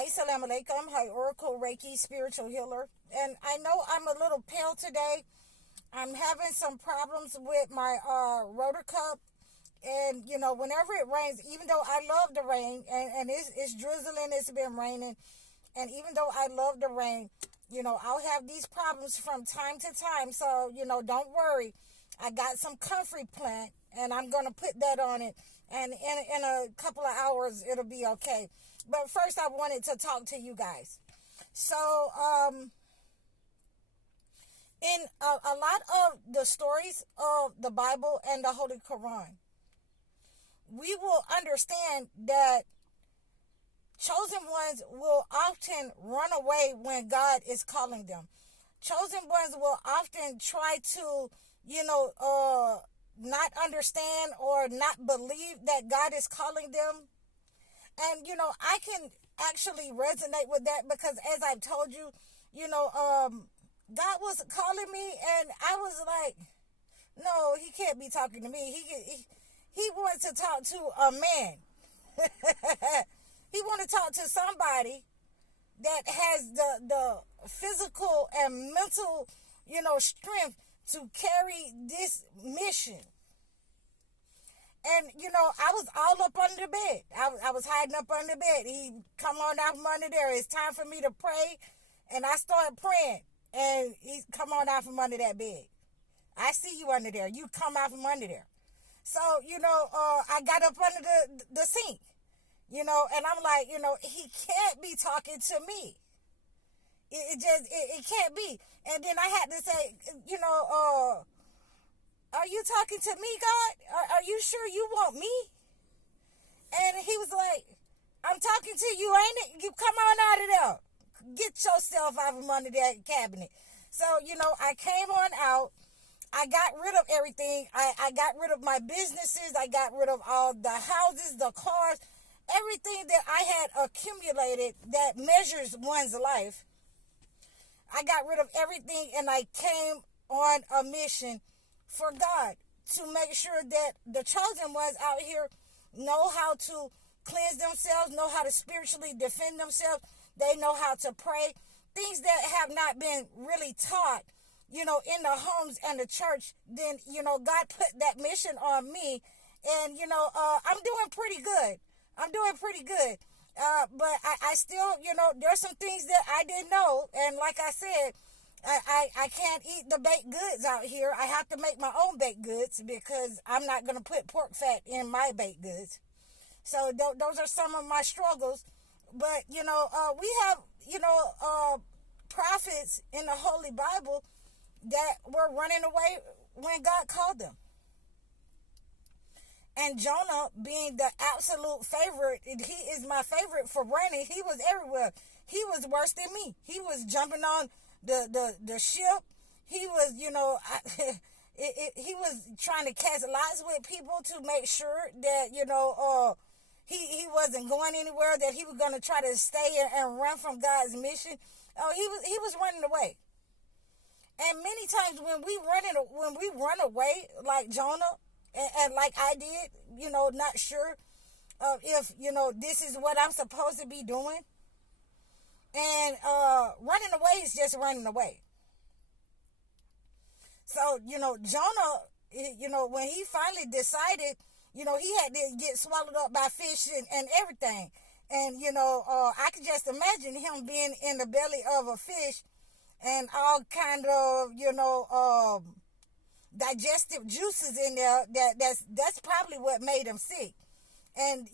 Hi, salam alaikum. Hi, Oracle Reiki spiritual healer. And I know I'm a little pale today. I'm having some problems with my rotor cup. And, whenever it rains, even though I love the rain, and it's drizzling, it's been raining. And even though I love the rain, I'll have these problems from time to time. So, don't worry. I got some comfrey plant, and I'm going to put that on it. And in a couple of hours, it'll be okay. But first, I wanted to talk to you guys. So, in a lot of the stories of the Bible and the Holy Quran, we will understand that chosen ones will often run away when God is calling them. Chosen ones will often try to, not understand or not believe that God is calling them. And, I can actually resonate with that because as I've told you, God was calling me and I was like, no, he can't be talking to me. He wants to talk to a man. He wants to talk to somebody that has the physical and mental, strength to carry this mission. And, I was all up under the bed. I was hiding up under the bed. He come on out from under there. It's time for me to pray. And I started praying. And he come on out from under that bed. I see you under there. You come out from under there. So, I got up under the sink. And I'm like, he can't be talking to me. It can't be. And then I had to say, are you talking to me, God? Are you sure you want me? And he was like, I'm talking to you, ain't it? You come on out of there. Get yourself out from under that cabinet. So, I came on out. I got rid of everything. I got rid of my businesses. I got rid of all the houses, the cars, everything that I had accumulated that measures one's life. I got rid of everything and I came on a mission for God to make sure that the chosen ones out here know how to cleanse themselves, know how to spiritually defend themselves. They know how to pray. Things that have not been really taught, in the homes and the church. Then, God put that mission on me. And, I'm doing pretty good. But I still, there's some things that I didn't know. And like I said, I can't eat the baked goods out here. I have to make my own baked goods because I'm not going to put pork fat in my baked goods. So those are some of my struggles. But, we have, prophets in the Holy Bible that were running away when God called them. And Jonah being the absolute favorite, he is my favorite for running. He was everywhere. He was worse than me. He was jumping on the ship. He was, he was trying to cast lots with people to make sure that, he wasn't going anywhere, that he was going to try to stay and run from God's mission. He was running away. And many times when we run away like Jonah, and like I did, not sure if, this is what I'm supposed to be doing. And running away is just running away. So, Jonah, when he finally decided, he had to get swallowed up by fish and everything. And, I could just imagine him being in the belly of a fish and all kind of, digestive juices in there. That's probably what made him sick. And,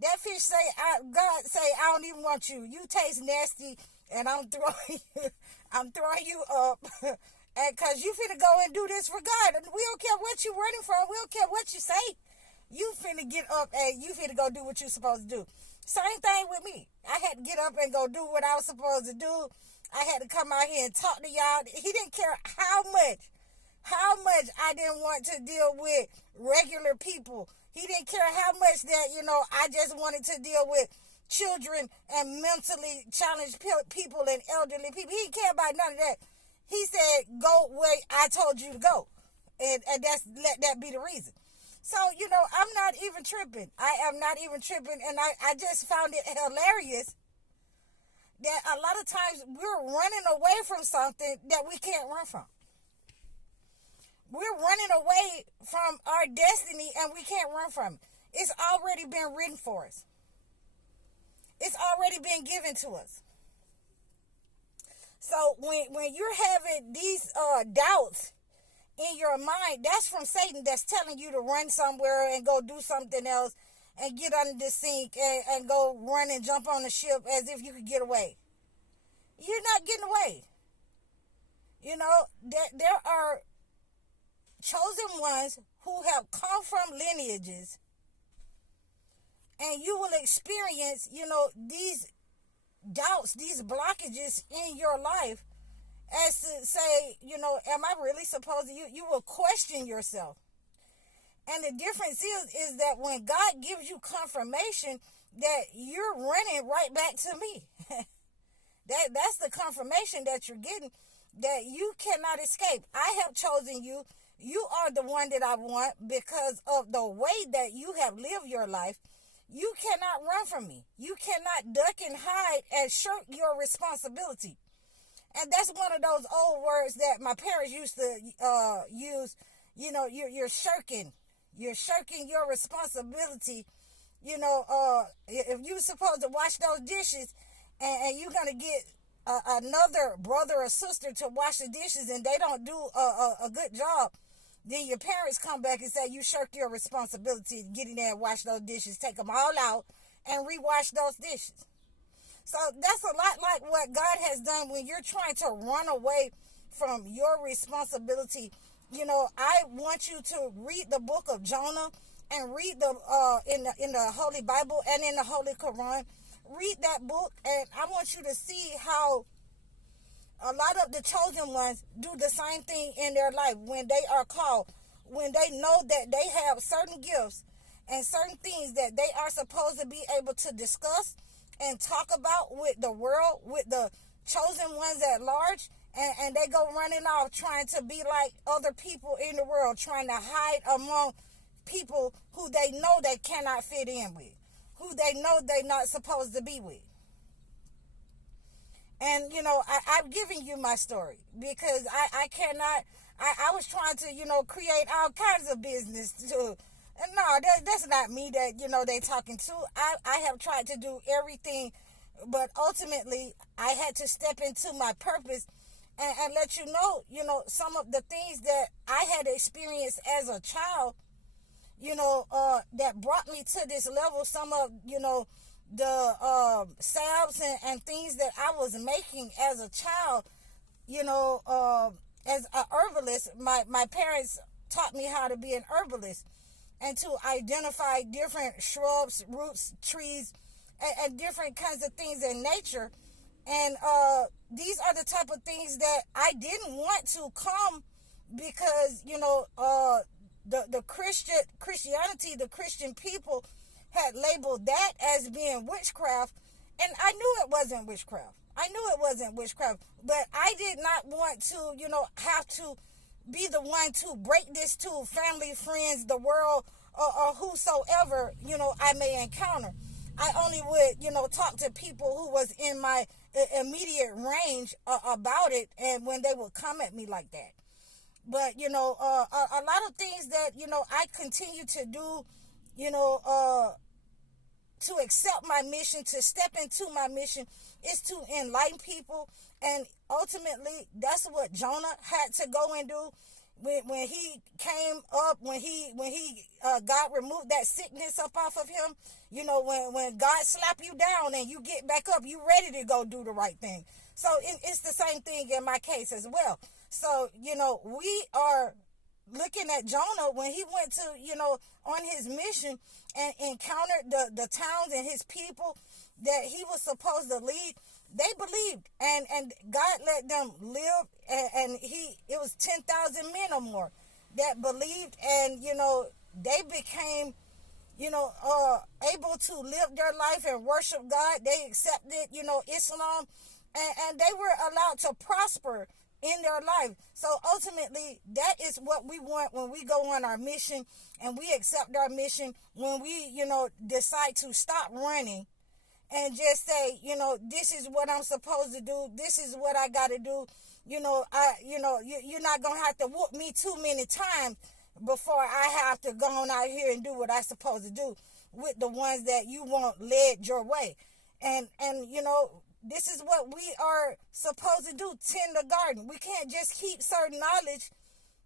that fish say, God say, I don't even want you. You taste nasty and I'm throwing you up. And cause you finna go and do this for God. And we don't care what you running from. We don't care what you say. You finna get up and you finna go do what you're supposed to do. Same thing with me. I had to get up and go do what I was supposed to do. I had to come out here and talk to y'all. He didn't care how much I didn't want to deal with regular people. He didn't care how much that, I just wanted to deal with children and mentally challenged people and elderly people. He didn't care about none of that. He said, go where I told you to go. And let that be the reason. So, I'm not even tripping. I am not even tripping. And I just found it hilarious that a lot of times we're running away from something that we can't run from. We're running away from our destiny and we can't run from it. It's already been written for us. It's already been given to us. So when you're having these doubts in your mind, that's from Satan, that's telling you to run somewhere and go do something else and get under the sink and go run and jump on the ship as if you could get away. You're not getting away. You know, there are chosen ones who have come from lineages, and you will experience, you know, these doubts, these blockages in your life, as to say, you know, am I really supposed to? You will question yourself. And the difference is that when God gives you confirmation that you're running right back to me, that's the confirmation that you're getting, that you cannot escape. I have chosen you. You are the one that I want because of the way that you have lived your life. You cannot run from me. You cannot duck and hide and shirk your responsibility. And that's one of those old words that my parents used to use. You know, you're shirking. You're shirking your responsibility. You know, if you're supposed to wash those dishes and you're going to get another brother or sister to wash the dishes and they don't do a good job, then your parents come back and say you shirked your responsibility to get in there and wash those dishes, take them all out, and rewash those dishes. So that's a lot like what God has done when you're trying to run away from your responsibility. You know, I want you to read the book of Jonah and read the in the Holy Bible and in the Holy Quran. Read that book, and I want you to see how a lot of the chosen ones do the same thing in their life when they are called, when they know that they have certain gifts and certain things that they are supposed to be able to discuss and talk about with the world, with the chosen ones at large, and they go running off trying to be like other people in the world, trying to hide among people who they know they cannot fit in with, who they know they're not supposed to be with. And, you know, I've given you my story because I cannot, I was trying to, you know, create all kinds of business to, and no, that's not me that, you know, they talking to. I have tried to do everything, but ultimately I had to step into my purpose and let you know, some of the things that I had experienced as a child, you know, that brought me to this level. Some of, you know, the salves and things that I was making as a child, you know, as a herbalist. My parents taught me how to be an herbalist and to identify different shrubs, roots, trees, and different kinds of things in nature. And these are the type of things that I didn't want to come because, you know, the Christianity, the Christian people had labeled that as being witchcraft, and I knew it wasn't witchcraft. But I did not want to, you know, have to be the one to break this to family, friends, the world, or whosoever, you know, I may encounter. I only would, you know, talk to people who was in my immediate range about it, and when they would come at me like that. But, you know, a lot of things that, you know, I continue to do, you know, to accept my mission, to step into my mission, is to enlighten people. And ultimately, that's what Jonah had to go and do when he came up, when God removed that sickness up off of him. You know, when God slap you down and you get back up, you ready to go do the right thing. So it's the same thing in my case as well. So, you know, we are looking at Jonah when he went to, you know, on his mission and encountered the towns and his people that he was supposed to lead. They believed, and God let them live, and it was 10,000 men or more that believed, and, you know, they became, you know, able to live their life and worship God. They accepted, you know, Islam, and they were allowed to prosper in their life. So ultimately, that is what we want when we go on our mission and we accept our mission, when we, you know, decide to stop running and just say, this is what I'm supposed to do. This is what I got to do. You're not going to have to whoop me too many times before I have to go on out here and do what I'm supposed to do with the ones that you want led your way. And this is what we are supposed to do, tend the garden. We can't just keep certain knowledge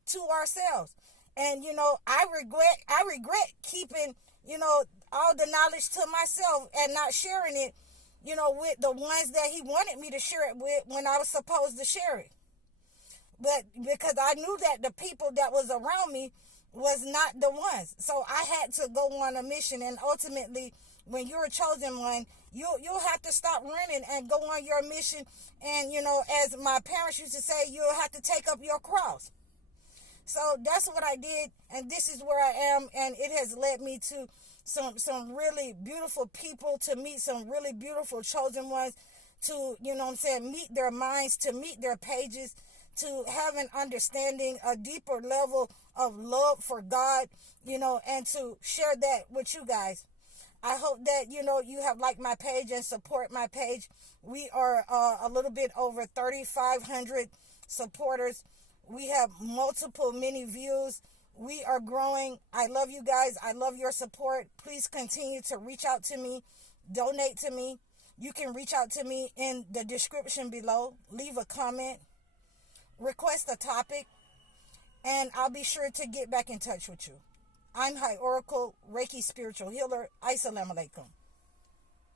to ourselves. And I regret keeping all the knowledge to myself and not sharing it with the ones that he wanted me to share it with when I was supposed to share it. But because I knew that the people that was around me was not the ones, so I had to go on a mission. And ultimately, when you're a chosen one, you'll have to stop running and go on your mission. And as my parents used to say, you'll have to take up your cross. So that's what I did, and this is where I am, and it has led me to some really beautiful people, to meet some really beautiful chosen ones, to meet their minds, to meet their pages, to have an understanding, a deeper level of love for God, and to share that with you guys. I hope that you have liked my page and support my page. We are a little bit over 3,500 supporters. We have many views. We are growing. I love you guys. I love your support. Please continue to reach out to me, donate to me. You can reach out to me in the description below. Leave a comment, request a topic, and I'll be sure to get back in touch with you. I'm High Oracle, Reiki Spiritual Healer. Assalamu alaikum.